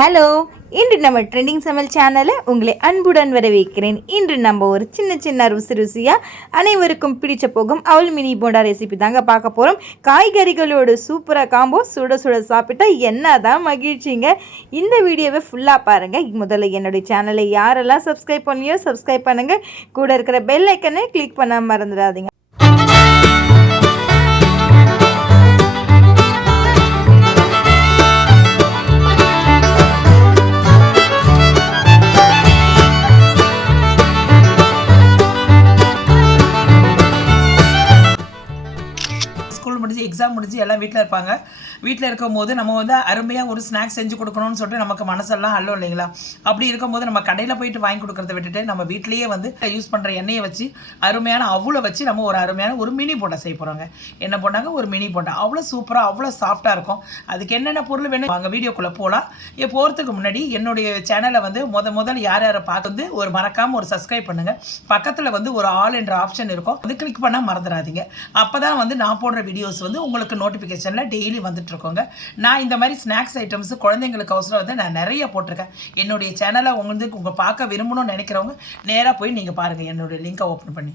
Hello, இன்று நம்ம trending சமையல் சேனலில் உங்களை அன்புடன் வரவேற்கிறேன். இன்று நம்ம ஒரு சின்ன ருசியாக அனைவருக்கும் பிடிச்ச போகும் அவல் மினி போண்டா ரெசிபி தாங்க பார்க்க போகிறோம். காய்கறிகளோட சூப்பராக காம்போ சுட சுட சாப்பிட்டா என்ன தான் மகிழ்ச்சிங்க. இந்த வீடியோவை ஃபுல்லாக பாருங்கள். முதல்ல என்னுடைய சேனலை யாரெல்லாம் சப்ஸ்கிரைப் பண்ணியோ சப்ஸ்கிரைப் பண்ணுங்கள். கூட இருக்கிற பெல் ஐக்கனை கிளிக் பண்ண மறந்துடாதீங்க. எக்ஸாம் முடிஞ்சு எல்லாம் வீட்டில் இருப்பாங்க. வீட்டில் இருக்கும்போது நம்ம வந்து அருமையாக ஒரு ஸ்நாக்ஸ் செஞ்சு கொடுக்கணும்னு சொல்லிட்டு நமக்கு மனசெல்லாம் அல்லோ இல்லைங்களா? அப்படி இருக்கும்போது நம்ம கடையில் போயிட்டு வாங்கி கொடுக்கறத விட்டுட்டு நம்ம வீட்லேயே வந்து யூஸ் பண்ணுற எண்ணெயை வச்சு அருமையான அவ்வளோ வச்சு நம்ம ஒரு அருமையான ஒரு மினி போண்டா செய்ய போகிறோங்க. என்ன போண்டாங்க? ஒரு மினி போண்டா. அவ்வளோ சூப்பராக அவ்வளோ சாஃப்டாக இருக்கும். அதுக்கு என்னென்ன பொருள் வேணும் வாங்க வீடியோக்குள்ளே போகலாம். போகிறதுக்கு முன்னாடி என்னுடைய சேனலை வந்து முதல்ல யார் யாரை பார்த்து வந்து ஒரு மறக்காமல் ஒரு சப்ஸ்கிரைப் பண்ணுங்கள். பக்கத்தில் வந்து ஒரு ஆல் என்ற ஆப்ஷன் இருக்கும், அது கிளிக் பண்ணால் மறந்துடாதீங்க. அப்போ தான் வந்து நான் போடுற வீடியோஸ் வந்து உங்களுக்கு நோட்டிஃபிகேஷனில் டெய்லி வந்துட்டு இருக்கோங்க. நான் இந்த மாதிரி ஸ்நாக்ஸ் ஐட்டம்ஸ் குழந்தைங்களுக்கு அவசரம் வந்து நான் நிறைய போட்டிருக்கேன். என்னுடைய சேனலை உங்கள் பார்க்க விரும்பணும்னு நினைக்கிறவங்க நேராக போய் நீங்கள் பாருங்கள், என்னுடைய லிங்கை ஓப்பன் பண்ணி.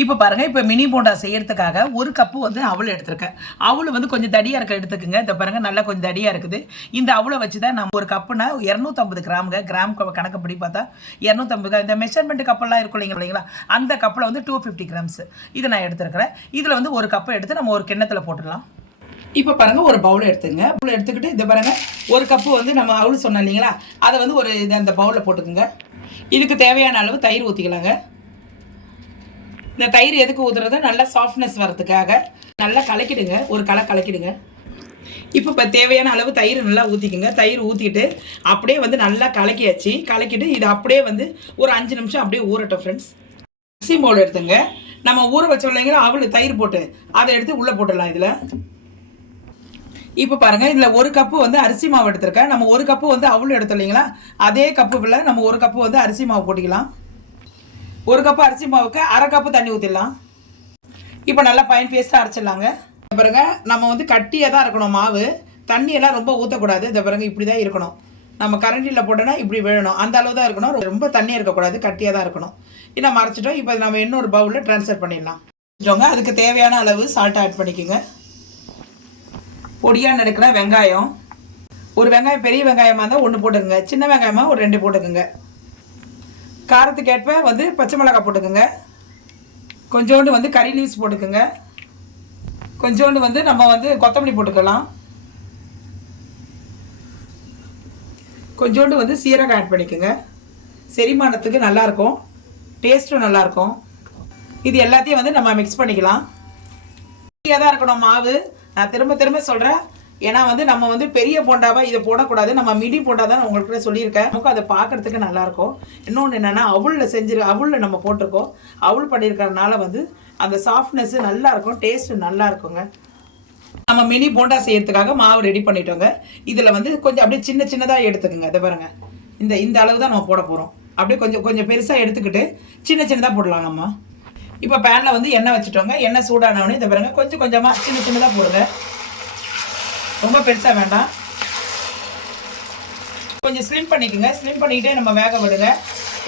இப்போ பாருங்கள், இப்போ மினி போண்டா செய்யறதுக்காக ஒரு கப்பு வந்து அவள் எடுத்திருக்கேன். அவள் வந்து கொஞ்சம் தடியாக இருக்க எடுத்துக்குங்க. இந்த பாருங்கள், நல்லா கொஞ்சம் தடியாக இருக்குது. இந்த அவளை வச்சு தான் நம்ம ஒரு கப்புனா 250 கிராமுங்க. கிராம் கணக்குப்படி பார்த்தா 250. இந்த மெஷர்மெண்ட் கப்பெல்லாம் இருக்கும் இல்லைங்களா? அந்த கப்பில் வந்து 250 கிராம்ஸ் இது நான் எடுத்துருக்கிறேன். இதில் வந்து ஒரு கப்பை எடுத்து நம்ம ஒரு கிண்ணத்தில் போட்டுடலாம். இப்போ பாருங்கள், ஒரு பவுல் எடுத்துங்க. பவுல் எடுத்துக்கிட்டு இந்த பாருங்கள், ஒரு கப்பு வந்து நம்ம அவள் சொன்னோம் இல்லைங்களா, அதை வந்து ஒரு இது அந்த பவுலில் போட்டுக்குங்க. இதுக்கு தேவையான அளவு தயிர் ஊற்றிக்கலாங்க. இந்த தயிர் எதுக்கு ஊற்றுறது? நல்லா சாஃப்ட்னஸ் வரதுக்காக. நல்லா கலக்கிடுங்க, ஒரு கலக்கிடுங்க. இப்போ தேவையான அளவு தயிர் நல்லா ஊற்றிக்குங்க. தயிர் ஊற்றிட்டு அப்படியே வந்து நல்லா கலக்கிட்டு இது அப்படியே வந்து ஒரு 5 நிமிஷம் அப்படியே ஊறட்டும் ஃப்ரெண்ட்ஸ். மிக்ஸி பவுல் எடுத்துங்க. நம்ம ஊற வச்சோம் இல்லைங்களா அவள் தயிர் போட்டு, அதை எடுத்து உள்ளே போட்டுடலாம் இதில். இப்போ பாருங்கள், இதில் ஒரு கப்பு வந்து அரிசி மாவு எடுத்திருக்கேன். நம்ம ஒரு கப்பு வந்து அவள் எடுத்தோம் இல்லைங்களா, அதே கப்புல நம்ம ஒரு கப்பு வந்து அரிசி மாவு போட்டிக்கலாம். ஒரு கப்பு அரிசி மாவுக்கு அரை கப்பு தண்ணி ஊற்றிடலாம். இப்போ நல்லா ஃபைன் பேஸ்ட்டாக அரைச்சிடலாங்க. பாருங்க, நம்ம வந்து கட்டியாக தான் இருக்கணும் மாவு. தண்ணியெல்லாம் ரொம்ப ஊற்றக்கூடாது. இந்த பாருங்க, இப்படி தான் இருக்கணும். நம்ம கரண்டியில் போட்டோன்னா இப்படி விழணும், அந்த அளவு தான் இருக்கணும். ரொம்ப தண்ணியாக இருக்கக்கூடாது, கட்டியாக தான் இருக்கணும். இதை நம்ம அரைச்சிட்டோம். இப்போ நம்ம இன்னொரு பவுலில் ட்ரான்ஸ்ஃபர் பண்ணிடலாம். அதுக்கு தேவையான அளவு சால்ட் ஆட் பண்ணிக்கோங்க. பொடியாக நறுக்கிற வெங்காயம், ஒரு வெங்காயம் பெரிய வெங்காயமாக இருந்தால் 1 போட்டுக்குங்க. சின்ன வெங்காயமாக ஒரு 2 போட்டுக்குங்க. காரத்துக்கேற்ப வந்து பச்சை மிளகாய் போட்டுக்குங்க. கொஞ்சோண்டு வந்து கறி லீவ்ஸ் போட்டுக்குங்க. கொஞ்சோண்டு வந்து நம்ம வந்து கொத்தமல்லி போட்டுக்கலாம். கொஞ்சோண்டு வந்து சீரகம் ஆட் பண்ணிக்கோங்க. செரிமானத்துக்கு நல்லாயிருக்கும், டேஸ்ட்டும் நல்லாயிருக்கும். இது எல்லாத்தையும் வந்து நம்ம மிக்ஸ் பண்ணிக்கலாம். ஃப்ரீயாக தான் இருக்கணும் மாவு. நான் திரும்ப சொல்கிறேன், ஏன்னா வந்து நம்ம வந்து பெரிய போண்டாவாக இதை போடக்கூடாது. நம்ம மிடி போண்டா தான் உங்களுக்கு சொல்லியிருக்கேன். நமக்கு அதை பார்க்குறதுக்கு நல்லாயிருக்கும். இன்னொன்று என்னென்னா, அவளில் நம்ம போட்டிருக்கோம். அவள் பண்ணியிருக்கிறதுனால வந்து அந்த சாஃப்ட்னஸ்ஸு நல்லாயிருக்கும், டேஸ்ட்டு நல்லா இருக்குங்க. நம்ம மினி போண்டா செய்யறதுக்காக மாவு ரெடி பண்ணிட்டோங்க. இதில் வந்து கொஞ்சம் அப்படியே சின்னதாக எடுத்துக்கோங்க. இதை பாருங்கள், இந்த அளவு தான் நம்ம போட போகிறோம். அப்படியே கொஞ்சம் பெருசாக எடுத்துக்கிட்டு சின்னதாக போடலாம் நம்ம. இப்போ பேனில் வந்து எண்ணெய் வச்சுட்டோங்க. எண்ணெய் சூடானவொடனே இதை பாருங்கள், கொஞ்சமாக சின்னதாக போடுங்க. ரொம்ப பெருசாக வேண்டாம். கொஞ்சம் ஸ்லிம் பண்ணிக்கோங்க. ஸ்லிம் பண்ணிக்கிட்டே நம்ம வேக விடுங்க.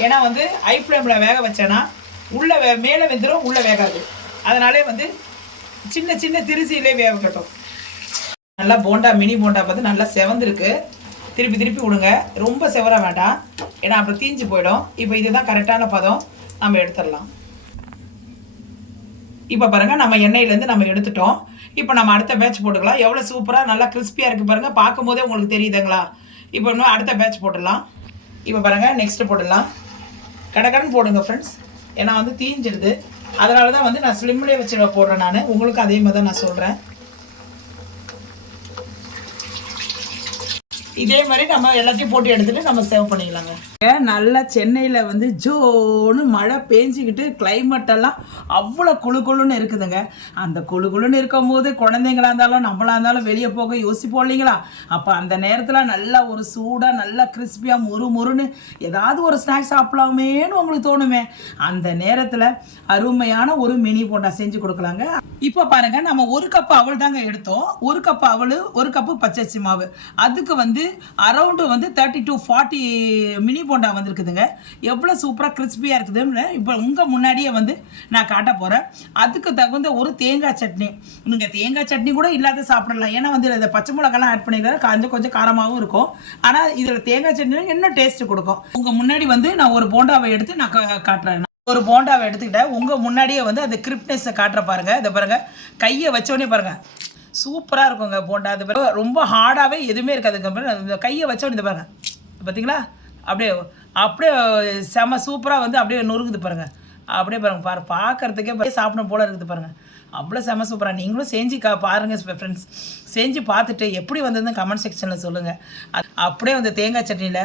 ஏன்னா வந்து ஹை ஃப்ளேமில் வேக வச்சேன்னா உள்ளே மேலே வெந்துடும், உள்ளே வேகாது. அதனாலே வந்து சின்ன திருச்சியிலே வேகட்டும். நல்லா போண்டா மினி போண்டா பார்த்து நல்லா செவந்துருக்கு. திருப்பி விடுங்க. ரொம்ப செவர வேண்டாம், ஏன்னா அப்புறம் தீஞ்சு போயிடும். இப்போ இதுதான் கரெக்டான பதம். நம்ம எடுத்துடலாம். இப்போ பாருங்கள், நம்ம எண்ணெயிலேருந்து நம்ம எடுத்துட்டோம். இப்போ நம்ம அடுத்த பேட்ச் போட்டுக்கலாம். எவ்வளோ சூப்பராக நல்லா கிறிஸ்பியாக இருக்குது பாருங்கள். பார்க்கும் போதே உங்களுக்கு தெரியுதுங்களா? இப்போ இன்னும் அடுத்த பேட்ச் போட்டுடலாம். இப்போ பாருங்கள், நெக்ஸ்ட்டு போட்டுடலாம். கடகடன் போடுங்க ஃப்ரெண்ட்ஸ், ஏன்னா வந்து தீஞ்சிடுது. அதனால தான் வந்து நான் ஸ்லிம்லேயே வச்சு போடுறேன். நான் உங்களுக்கு அதே மாதிரி தான் நான் சொல்கிறேன். இதே மாதிரி நம்ம எல்லாத்தையும் போட்டு எடுத்துட்டு நம்ம சேவ் பண்ணிக்கலாங்க. நல்லா சென்னையில் வந்து ஜோன்னு மழை பேஞ்சிக்கிட்டு கிளைமேட் எல்லாம் அவ்வளோ குளுன்னு இருக்குதுங்க. அந்த குளுன்னு இருக்கும் போது குழந்தைங்களா இருந்தாலும் நம்மளா இருந்தாலும் வெளியே போக யோசிப்போம் இல்லைங்களா? அப்போ அந்த நேரத்தில் நல்லா ஒரு சூடாக நல்லா கிறிஸ்பியாக முறுன்னு ஏதாவது ஒரு ஸ்நாக்ஸ் சாப்பிடலாமேன்னு உங்களுக்கு தோணுமே. அந்த நேரத்தில் அருமையான ஒரு மினி போண்டா செஞ்சு கொடுக்கலாங்க. இப்போ பாருங்க, நம்ம 1 கப்பு அவள் தாங்க எடுத்தோம். 1 கப்பு அவள், 1 கப்பு பச்சரிசி மாவு. அதுக்கு வந்து வந்து அரௌண்டு வந்து 30 to 40 மினி போண்டா வந்துருக்குதுங்க. எவ்வளோ சூப்பராக கிறிஸ்பியாக இருக்குதுன்னு இப்போ உங்கள் முன்னாடியே வந்து நான் காட்ட போகிறேன். அதுக்கு தகுந்த ஒரு தேங்காய் சட்னி, நீங்கள் தேங்காய் சட்னி கூட இல்லாத சாப்பிடலாம். ஏன்னா வந்து இதை பச்சை மிளகாலாம் ஆட் பண்ணிக்கிறேன், கொஞ்சம் காரமாகவும் இருக்கும். ஆனால் இதில் தேங்காய் சட்னி இன்னும் டேஸ்ட்டு கொடுக்கும். உங்கள் முன்னாடி வந்து நான் ஒரு போண்டாவை எடுத்து நான் காட்டுறேன். ஒரு போண்டாவை எடுத்துக்கிட்டேன், உங்கள் முன்னாடியே வந்து அந்த கிரிப்னஸை காட்டுற பாருங்கள். இதை பாருங்கள், கையை வச்சோடனே பாருங்கள் சூப்பராக இருக்குங்க போண்டா. அது பாருங்க ரொம்ப ஹார்டாகவே எதுவுமே இருக்காது. இந்த கையை வச்சோடனே இதை பாருங்கள், பார்த்தீங்களா அப்படியே அப்படியே செம சூப்பராக வந்து அப்படியே நொறுங்குது பாருங்கள். அப்படியே பாருங்கள் பார்க்குறதுக்கே சாப்பிடணும் போல இருக்குது பாருங்கள். அவ்வளோ செம சூப்பராக. நீங்களும் செஞ்சு பாருங்கள் ஃப்ரெண்ட்ஸ். செஞ்சு பார்த்துட்டு எப்படி வந்ததுன்னு கமெண்ட் செக்ஷனில் சொல்லுங்கள். அப்படியே வந்து தேங்காய் சட்னியில்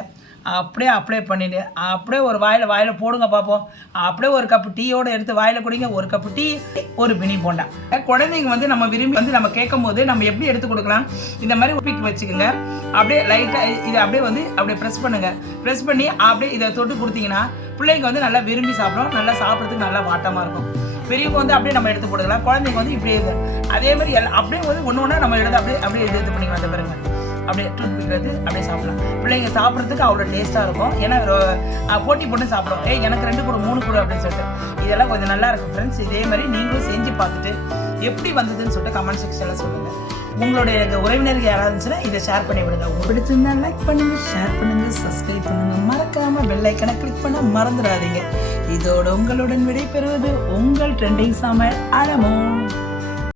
அப்படியே அப்ளை பண்ணிவிட்டு அப்படியே ஒரு வாயில் போடுங்க பார்ப்போம். அப்படியே ஒரு கப்பு டீயோடு எடுத்து வாயில் குடிங்க. ஒரு கப்பு டீ, ஒரு மினி போண்டா. குழந்தைங்க வந்து நம்ம விரும்பி வந்து நம்ம கேட்கும் போது நம்ம எப்படி எடுத்து கொடுக்கலாம், இந்த மாதிரி உப்பிக்கு வச்சுக்கோங்க. அப்படியே லைட்டாக இதை அப்படியே வந்து அப்படியே ப்ரெஸ் பண்ணுங்கள். ப்ரெஸ் பண்ணி அப்படியே இதை தொட்டு கொடுத்தீங்கன்னா பிள்ளைங்க வந்து நல்லா விரும்பி சாப்பிடும். நல்லா சாப்பிட்றதுக்கு நல்லா வாட்டமாக இருக்கும். பெரியவங்க வந்து அப்படியே நம்ம எடுத்து கொடுக்கலாம். குழந்தைங்க வந்து இப்படியே அதே மாதிரி அப்படியே வந்து ஒன்று ஒன்றா நம்ம எடுத்து அப்படியே எடுத்து பண்ணிக்கலாம். அந்த பாருங்க அப்படியே டூத் பிக்கிறது அப்படியே சாப்பிடலாம். பிள்ளைங்க சாப்பிட்றதுக்கு அவ்வளோ டேஸ்ட்டாக இருக்கும். ஏன்னா போட்டி போட்டு சாப்பிடும். எனக்கு 2 கொடு 3 கொடு அப்படின்னு சொல்லிட்டு இதெல்லாம் கொஞ்சம் நல்லா இருக்கும் ஃப்ரெண்ட்ஸ். இதே மாதிரி நீங்களும் செஞ்சு பார்த்துட்டு எப்படி வந்ததுன்னு சொல்லிட்டு கமெண்ட் செக்ஷனில் சொல்லுங்கள். உங்களுடைய உறவினர்கள் யாராவது இருந்துச்சுன்னா இதை ஷேர் பண்ணி விடுங்க. பிடிச்சிருந்தா லைக் பண்ணுங்கள், ஷேர் பண்ணுங்கள், சப்ஸ்கிரைப் பண்ணுங்கள். மறக்காமல் பெல் ஐக்கனை கிளிக் பண்ண மறந்துடாதீங்க. இதோடு உங்களுடன் விடைபெறுவது உங்கள் ட்ரெண்டிங் சமையல் அலமோ.